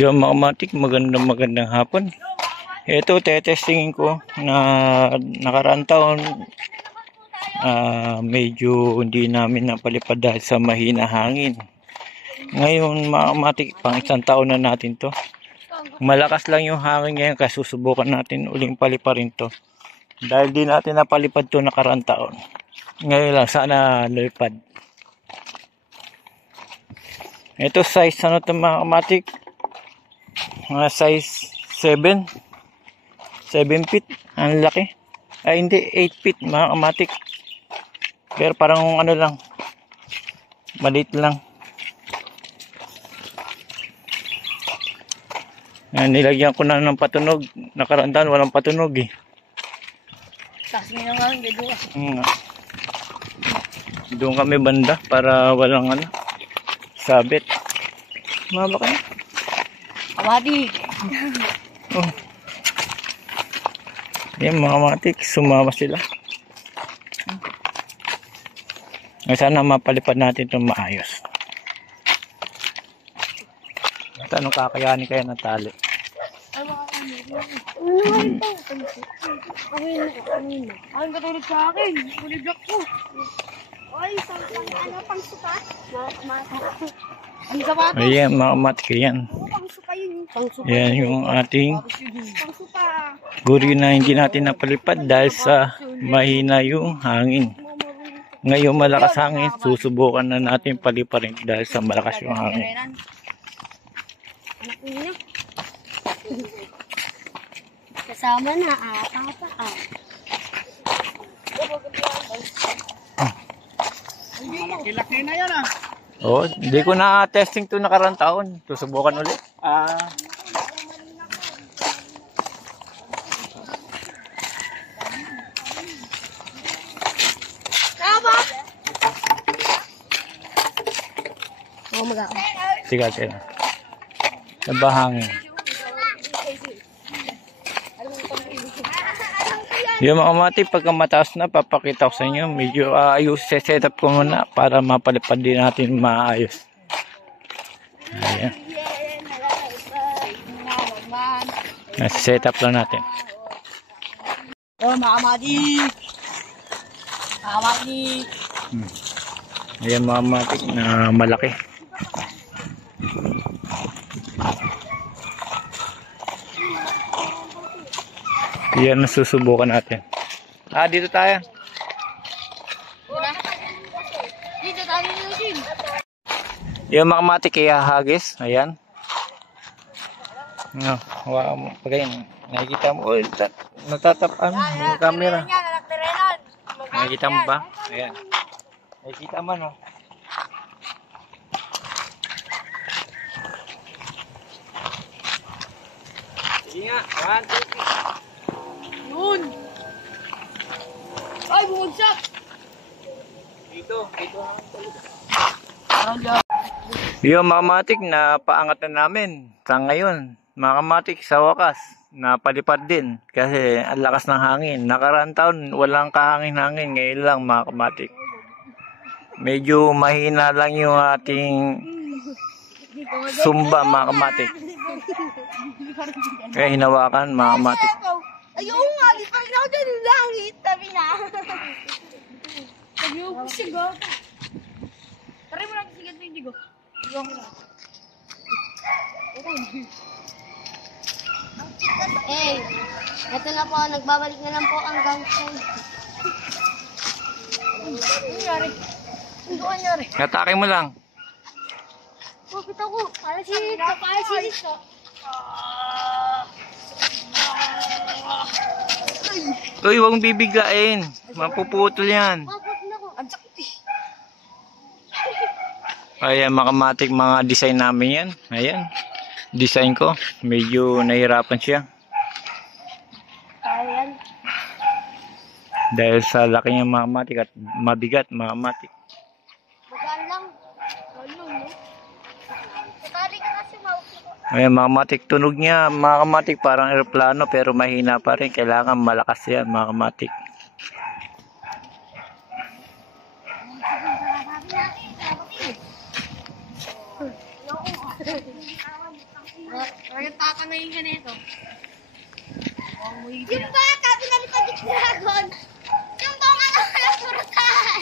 Yung mga matik, magandang hapon. Ito, tetestingin ko na nakaraang taon, medyo hindi namin napalipad dahil sa mahina hangin. Ngayon, mga matik, pang isang taon na natin to. Malakas lang yung hangin ngayon, kaya susubukan natin uling paliparin to. Dahil di natin napalipad to nakaraang taon. Ngayon lang, sana lipad. Ito, size ano to mga matik? Mga size 7 feet, ang laki. Ay hindi, 8 feet mga kamatik, pero parang ano lang, maliit lang. Nilagyan ko na ng patunog. Nakarandaan walang patunog eh. Kasi nga nga, hindi doon. Doon kami banda para walang ano, sabit. Maba ka na. Awadi. Oh. Yan mga matik, sumama sila. Sana mapalipad natin itong maayos. At anong kakayanin kaya ng tali? Ang katulad sa akin, kulibak ko. Oy, pang suka? Ang sapatos. Ayan mga matik, yan. Pang suka yun. Pang suka. Yan yung ating Pang suka. guri na hindi natin napalipad dahil sa mahina yung hangin. Ngayon malakas hangin, susubukan na natin paliparin dahil sa malakas yung hangin. Anak niya. Kasama na papa. Laki na yan ah. Oh, hindi ko na testing to nakarang taon. Susubukan ulit. Oh, maga. Sige. Nabahangin. Yung mga matik, pagka mataas na, papakita ko sa inyo. Medyo ayos, set up ko muna para mapalipad din natin maayos. Ayan. Set up lang natin. Oh, maamadi. Maamadi. Ayan mga matik na malaki. Yan ang susubukan natin. Dito tayo. Dito tayo yung Yung mga matik kaya hagis. Ayan. No, hawakan mo. Pagayin. Nakikita mo. Natatapan yung camera. Nakikita mo ba? Ayan. Nakikita mo no? Sige nga. 1, 2, 3. Yun! Ay, bumagsak! Dito naman. Yung mga matik na paangat na namin sa ngayon. Mga matik sa wakas napalipad din kasi ang lakas ng hangin. Nakaraang taon walang kahangin-hangin, ngayon lang mga kamatik. Medyo mahina lang yung ating sumba mga kamatik. Kaya hinawakan mga kamatik. Ayaw nga, di pa rin ako dyan yung langit. Sabi na. Sabi mo, sigo. Tari mo natin sigat mo yung digo. Digo mo na. Eh, eto na po, nagbabalik na lang po ang gangster. Ano nangyari? Ano nangyari? Atake mo lang. Bakit ako? Palasit ka, palasit ka. Uy, huwag mong bibiglain. Mapuputol yan. Bakit na ako? Ang sakit eh. Ayan, makamatik mga design namin yan. Ayan. Design ko. Medyo nahirapan siya. Ayan. Dahil sa laki niya makamatik at mabigat makamatik. Magaan lang. Ayun, no? Sakali ka kasi maupo. Ayan, makamatik. Tunog niya makamatik parang aeroplano pero mahina pa rin. Kailangan malakas yan makamatik. Talagang tatamayin ka nito. Yung bata, pinalipad yung dragon. Yung bang anak ka lang surutan.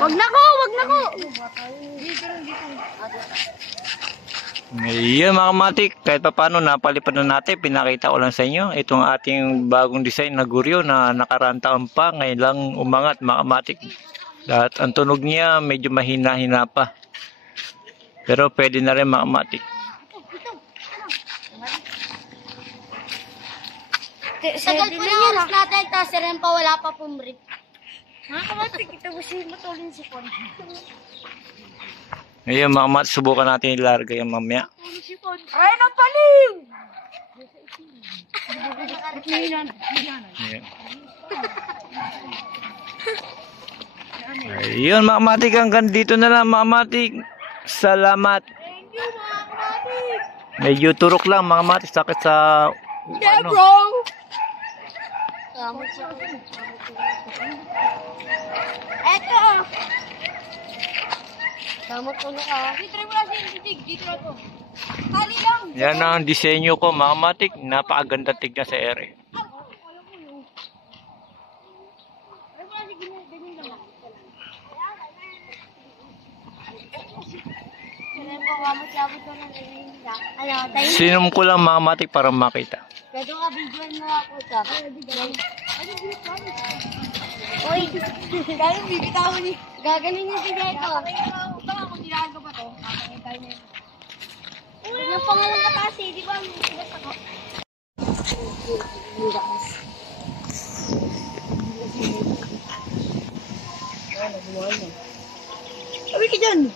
Wag na ko, wag na ko. Ngayon mga kamatik, kahit pa paano napalipad na natin, pinakita ko lang sa inyo itong ating bagong design na guryo na nakaraan taon pa, ngayon lang umangat mga kamatik. At ang tunog niya medyo mahina-hina pa. Pero pwede na rin mga kamatik. Tagal po ng oras natin, tapos rin pa wala pa pong break. Mga kamatik, ito mo si matulin si Pon. Ngayon mga kamatik, subukan natin ilarga yung mamaya. Ay, napaling! Ayan. Ayun mga kamatik, hanggang dito na lang mga kamatik. Salamat. Thank you, mga kamatik! Medyo turok lang mga kamatik, sakit sa ano. Wrong! Eto! Samot ko na ka. Try mo lang si Titig. Dito na to. Kali lang! Yan ang disenyo ko mga kamatik, napakaganda tignan sa ere. Try mo lang si ganyan lang. Kailan po kamot-labot ko na ganyan lang. Ano, tayo? Sinom ko lang mga kamatik para makita. Pwede ka videoan mo ako sa. Uy! Gano'ng bibitawan ni... Gagaling yung si Beto. Baka kung nilahan ko ba to? Kakakintay na yun. Huwag ng pangalan ka kasi, di ba? Sigat ako. Sabi ka dyan.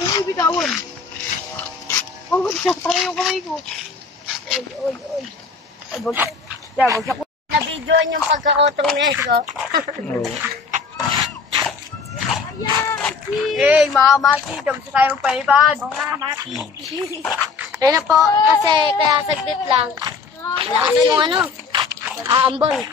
Uy, bitawan. Oh, siya pala yung kamay ko. Oy. Bagsak ko. Na-videoan yung pagkakotong Nesco. Hey, mga mati, tapos tayo magpaibad. Oo nga, Mati. Ayun na po, kasi kaya saglit lang. Lakas yung ano, aambon.